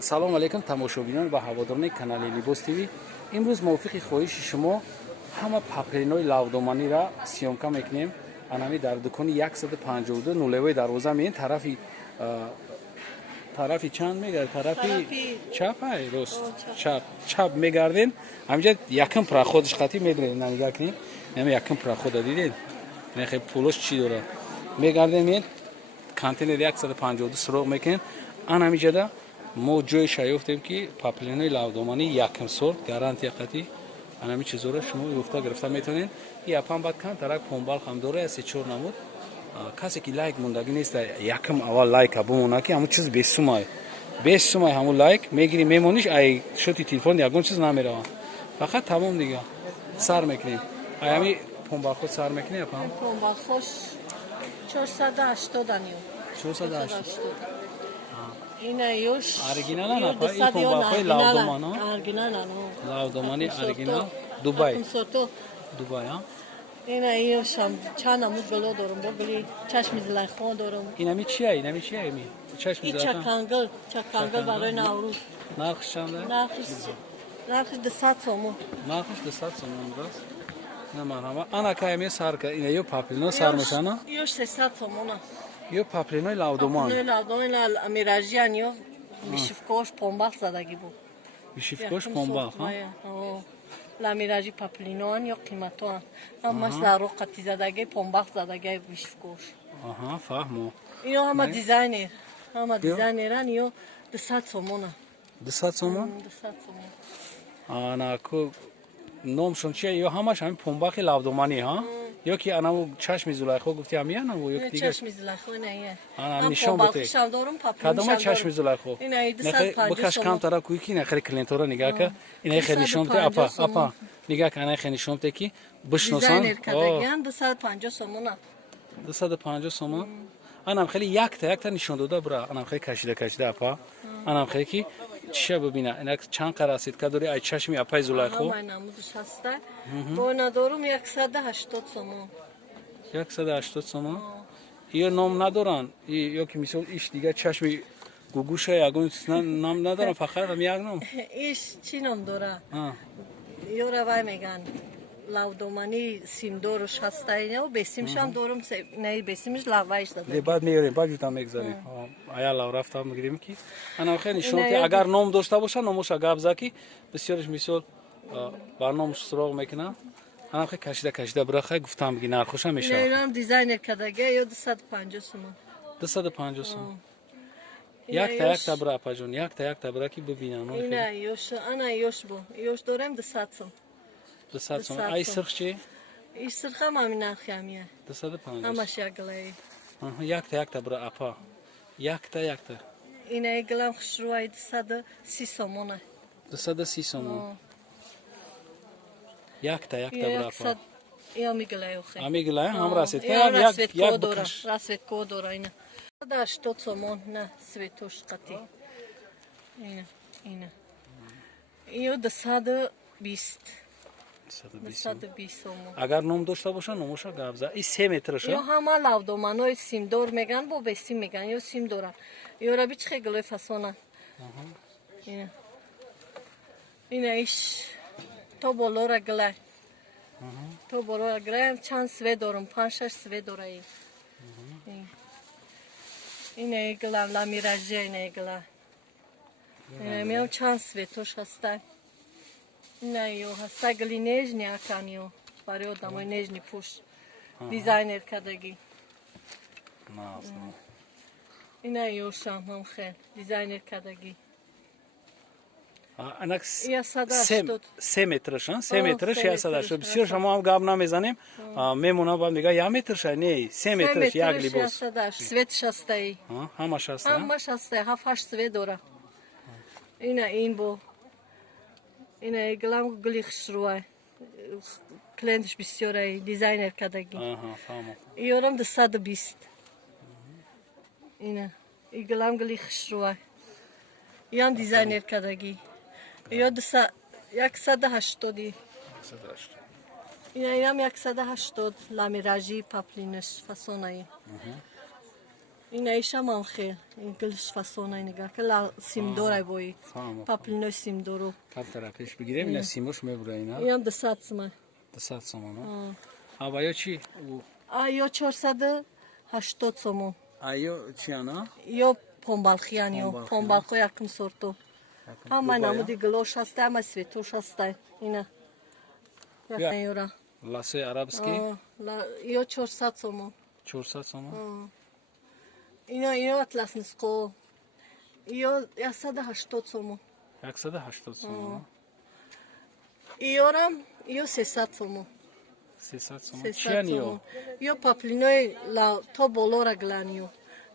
салом алейкум тамошобинон ва ҳаводорони канали Libos TV. имрӯз мувофиқи хоҳиши шумо ҳама папринои лавдоманира сиёмка мекунем. Анами дар дукони 152 нулевои дарвоза меен тарафи чанд мегардед? Тарафи чап ай рост чап мегарден. ҳаминҷа якм проходиш қатӣ медонед. Нигоҳ кунед. нами якм прохода дидед? нахе пулош чӣ дорад? мегарден меен контейнери 152 суроғ мекунен. ҳаминҷада мо ҷойша ёфтем ки паплинои лавдоманӣ якм сол гарантия қатӣ анами чизора шумо ёфта гирифта метавонед. и апам бад кам тарак помбал хам дора 3-4 намуд. касе ки лайк мондагӣ неста якм аввал лайка бимона ки ҳамун чиз бесумай ҳамун лайк мегирӣ мемониш ай шоти телефон ягон чиз намерава. фақат тамом дига сар мекунем. ай ҳами помбалхо сар мекунем апам? Помбалхош 480 аниё. 480. Ина ёш оригинал на па ин помбалхои лавдоман а? Оригинал ано. лавдомани оригинал Дубай. Дубай а? Ина ёшам чанд намуд гало дорам бо били чашми зилайхон дорам. Инами чия? Инами чия ими? Чашми зилайхон. Чакангал барои Наврӯз. Нархш чанда? Нархиш 200 сомон. Нархиш 200 сомон даст. На марҳама. Ана кайми сарка ина ё паплино сар мешана? Ёш 300 сомон. ё паплинои лавдоман. Паплинои лавдоман амиражиан ё бишифкош помбал задаги бу. Бишифкош помбал ха? Ламиражи паплиноан ё қиматоан. Ҳамаш заро қати задаги помбал задаги бишифкош. Аҳа, фаҳмо. Ино ҳама дизайнер. Ҳама дизайнеран ё 200 сомон. 200 сомон? 200 сомон. Ана ку номшон чия? ё ҳамаш ҳами помбахи лавдоманӣ ҳа? ё ки анамо чашми зулайхо гуфти ҳамияна во ё ки дигар? Чашми зулайхо ина. Ана нишон бите. Кадома чашми зулайхо? Ина 250 букаш кам тара куи ки нахри клиентора нигоҳ ка. Ина хе нишон бите апа. нигоҳ ка ана хе нишон бите ки бишносан. Дизайнер кадагиан 250 сомон. 250 сомон. Анам хеле якта нишон дода бура. Анам хеле кашида апа. Анам хеле ки чиша бибина. Ина чанд қарасид ка дори ай чашми апай зулайхо. Ҳамаи намудаш ҳаста. Бо надорум 180 сомон. 180 сомон. ё ном надоран. ё ки мисол иш дига чашми гугуша ягон нам надоран, фақат ҳам як ном. Иш чӣ ном дора? Ёра вай меган. Лавдомани симдорш ҳаста ина бесимшам дорум наи бесимш лавваиш дада. Де бад меёрем, бад ҷута мегзарем. ая лав рафта мегирем ки ана хе нишон ки агар ном дошта боша номоша габза ки бисёрш мисол барномаш суроғ мекунам. ана хе кашида бура хе гуфтам ки нархоша мешава. Инам дизайнер кадаге ё 250 сомон. 250 сомон. якта бура апаҷон, якта бура ки бибинам. Ина ёш, ана ёш бо. Ёш дорем 200 сом. 200 сомон. ай сирх чи? Иш сирхам ҳамин нархи ҳамия. 250. Ҳамаш яглаи. якта бура апа. Якта. Ина яглам хушруай 230 сомон. 230 сомон. Якта бура апа. Я миглай охе. Амиглай ҳам расид. Расветко дора ина. 180 сомон на светош қати. Ина. Ё 220. 220 сомон. агар ном дошта боша номоша габза. И 3 метрша? Ё ҳама лавдоманои симдор меган бо бесим меган ё сим дора. Ё раби чӣ хеле фасона. Ина иш то болора глай. То болора глай чанд све дорам 5-6 све дораи. Ина игла ламиража ина игла. Ина меам чанд све тош ҳаста. Ина ё ҳаста гли нежни акан ё барои одамои нежни пуш. Дизайнер кадаги. Ина ё шам ҳам хел дизайнер кадаги. анак 3 метрш 3 метрш 180. бисёр шумо ҳам гап намезанем. мемона бад мега 1 метрша не 3 метрш як либос. Светш ҳастаи. ҳамаш ҳаста. ҳамаш ҳаста 7-8 свет дора. Ина ин бо. Ина иглам гли хушруай. клиентш бисёрай дизайнер кадаги. фаҳмо. Ёрам 220. Ина иглам гли хушруай. ям дизайнер кадаги. ё 180. Ям 180 ламиражи паплинаш фасонаи. اینا ایشم هم خیلی این گلش فسونه نگاه که لا سیم داره بایی Tamam. پاپلینو سیم دارو Kap tarafış bigirem yine simoş me buraya ina. اینم 200 سمه Da sat samana. Havaya çi? Bu آیا 480 سومون ayo çi ana? یا پنبالخیان یا پنبالخیان. پنبالخو یکم سورتو هم نمودی گلوش هسته هم سویتوش هسته اینا Ya. یک یورا Lase arabski یا 400 سومون 400 sama. اینا اطلس نسکو یا 180 سومون 180 sama. ایورم یا 300 سومون 300 sama. 300 Çi ani سومون o? یا پاپلینوی لا تو بولورا گلانیو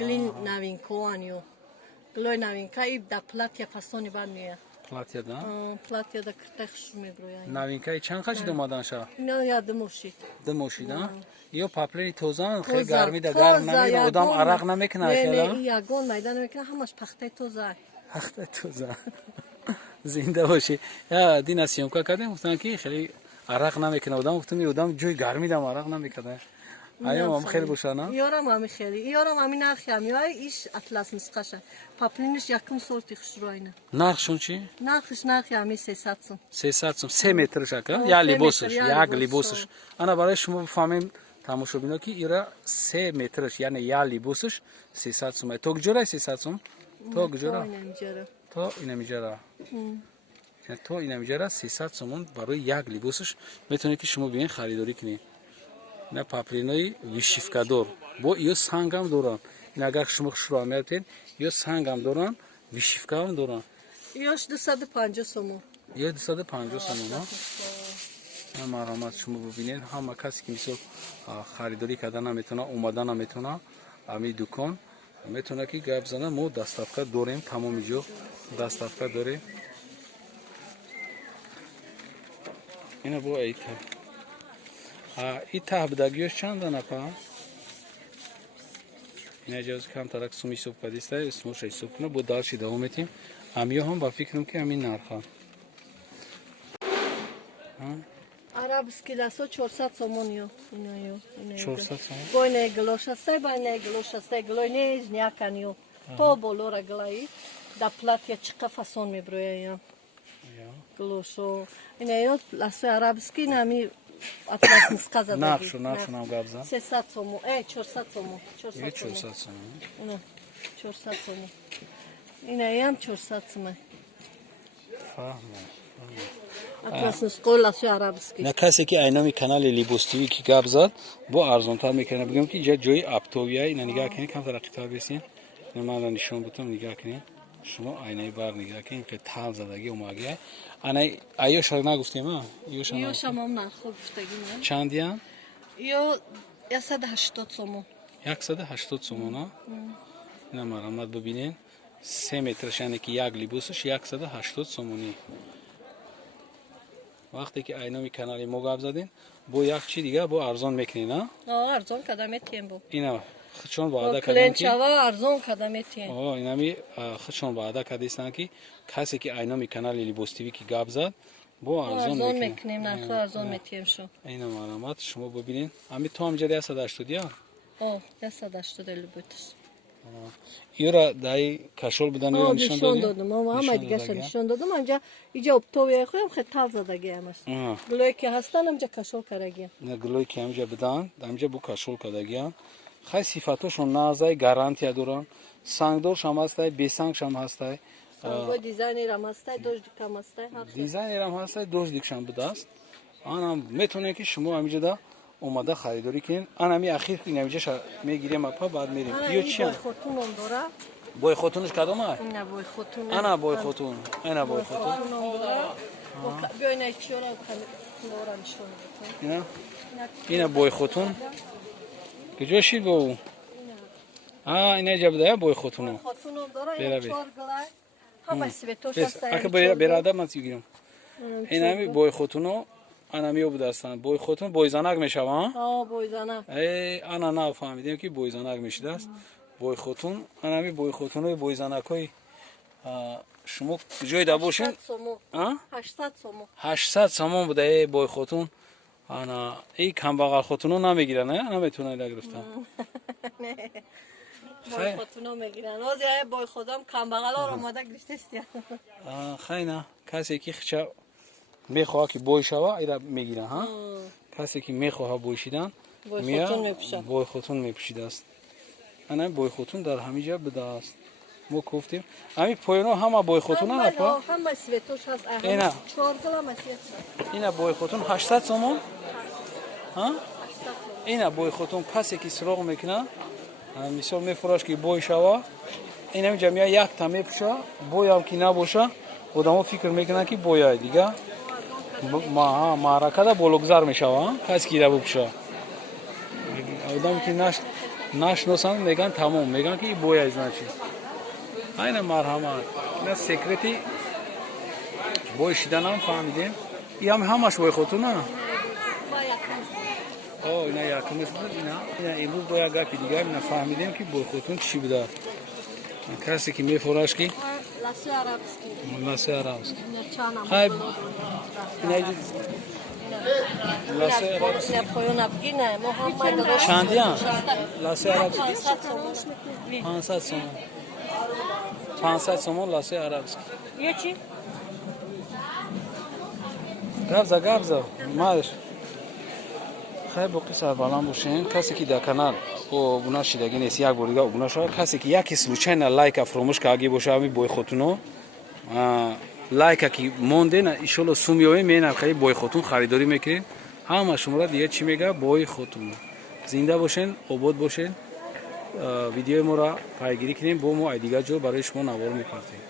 گلین نوینکو انیو گلوی نوینکا ای دا پلاتیا فاسونی برمیه Platya'da. پلاتیا دا کرتخش میگرویا Navinkayı çan kaç domadan şa? اینا یادم موشید Demoşida. Yo papleri tozan xey توزا garmi da gar nami odam araq namek na نه xela. یگون میدان میکنه همش پخته توزا Haqda toza. Zinde başı. Ya din asiyomka kadem guftan ki xeli araq namek na odam guftum odam joy garmi da araq namek da. Ayam am xel boşana. یارم همی خیلی یارم همی نرخی همی های ایش اطلس نسخشه پاپلینش یکم سورتی خشرو اینه Narx şunçi? نرخش نرخی همی 300 سم 300 3 metr şaka. O, Ya 3 libosış. metr, ya Ya libosış, libosış. Ana baraj şumu famim tamoshobino ki ira 3 metr yani ya libosış 300 sum. To gjora 300 sum. To gjora. اینه میجره To inamijara. Yani to inamijara 300 somun baroy yak libosış. Metone ki şumu bien xaridori kini. Ne paplinoy vishifkador. Bu iyo sangam doran. Nagar şumu xshro amerten iyo sangam doran vishifkam doran. یاش 250 سومو Iyo 250 somun ha. Ama rahmat şumu bubinin hama kas kimso xaridori kadana metona umadana metona ami dukon metona ki gabzana mo dastavka dorem tamom ijo dastavka dore. Yine bu eğitim. İtahbda göççanda napa. Yine cevaz kam tarak sumi sopkadista smoşay sopna bu dalşi devam ettim. Amiyo ham ba fikrim ki amin narxa. عربسکی لاسو 400 سومون یو اینا یو 400 somun. گوی نه گلوش هسته بای نه گلوش هسته گلوی نیز نیاکن یو تو بولورا گلایی دا پلاتیا چقه فاسون میبرویا یا Ya. گلوشو اینا یو لاسو عربسکی نمی اطلاس نسخه زدگی Narxu nam gabzan. 300 سومو 400 سومو 400 Iyo سومو 400 somun. اینا 400 سومو اینا هم 400 سومو Fahmo. اطلاس نسخه لاسو عربسکی Ne kaseki aynami kanali Libos TV ki gabzat bu arzontar mekana bugün ki joy aptoviya ina nigah keni kam tara kitab besin ne mala nishon butam nigah keni şunu aynayı bar nigah keni ki tal zadagi umagiya ana ayo şarna guftim ha یو شمام نه خوب گفتگی نه chandiyan یو 180 سومو 180 somona ina maramat bubinin 3 metre şaneki yag libosuş 180 somoni وقتی که aynami kanali mo gabzadin bu yakçı diga bu arzon meknin ha ارزون کدام اتیم بو اینا خچون وعده کردن کلین که چاوا ارزون کدام اتیم اینامی خچون وعده کردن که کسی که اینامی کانال لیبوس تیوی که گاب زد با ارزون ارزون میکنه میکنیم نه ارزون میتیم شو اینا معلومات شما ببینین امی تو هم جدی هست داشت یا او دست داشت دل بوتس یورا دای کشول بدن یا نشون نشون دادی دادم اما همه دیگه نشون دادم اینجا اینجا ابتوی خودم خیلی تاز زدگی همش گلوی که هستن اینجا کشول کرگی نه گلوی که همجا بدن همجا بو کشول کدگیان خیلی صفاتشون نازای گارانتیا دوران سانگدور شما هستای بی سانگ شما هستای سانگو دیزاینی رام هستای دوش دیکم هستای دیزاینی رام هستای دوش دیکشان بداست آنم میتونه که شما همینجا دا اومده خریداری کنین آنمی اخیر که اینجا میگیریم اپا بعد میریم این بوی خوتون هم داره بوی خوتونش کدوم های؟ نه بوی خوتون انا بوی خوتون اینا بوی خوتون بیاین ایچیورا داره نشون بدم اینا اینا بوی خوتون کجاشید با او اینا اینجا بده بوی خوتونو خوتون هم داره بره این چهار گلای همه سویتوش بس هستای اگه براده من سیگیرم اینا می بوی خوتونو انا میو بدستان بوی خوتون بویزانک میشه ها بویزانک انا نفهمیدم که بویزانک میشه است بوی خوتون انا می بوی خوتونوی بویزانکای شما جای دا باشین 800 سومو 800 سومون بوده بوی خوتون انا ای کم بغل خوتونو نمیگیرن نه نمیتونه گرفتن بای خودتونو میگیرن از یه بای خودم کم بغل ها آماده گرفته استیا خیلی کسی که خچه میخواه که بوی شوه ایره میگیرن ها کسی که میخواه بویشیدن بوی خودتون میپوشیده است انا بوی خودتون در همه جا بده است ما گفتیم همین پایانو همه بوی خودتون نه پا همه سویتوش هست اینا 4 گرم است اینا بوی خودتون 800 سومون ها اینا بوی خودتون کسی که سراغ میکنه مثال میفروش که بوی شوه اینا جمعیت یک تا میپوشه بوی هم که نباشه آدم‌ها فکر میکنن که بویه دیگه معرکه دا بلوگزار میشه کسی که را بپوشه آدم که نشناسن میگن تمام میگن که این بویه از نچی این مرحمت این سکرتی بوی شدن هم فهمیدیم این همش بوی خودتون نه اینا یکم است اینا امروز با یک گپی دیگه نفهمیدیم که بوی خودتون چی بوده کسی که میفروش کی لاسه عربسکی خیلی لاسه عربسکی چندی هم لاسه عربسکی 500 سومون لاسه عربسکی یه چی؟ گبزه مادش خیلی باقی سربالان باشین کسی که در کانال او بنا شیدگی نیست یک بار دیگه بنا شد کسی که یکی سوچن لایک فراموش کاگی باشه همین بوی خودتونو لایک کی مونده نه ان شاء الله سومیوی مینم خیلی بوی خودتون خریداری میکنین همه شما دیگه چی میگه بوی خودتون زنده باشین آباد باشین ویدیو ما را پیگیری کنین با ما دیگه جو برای شما نوار میپرتیم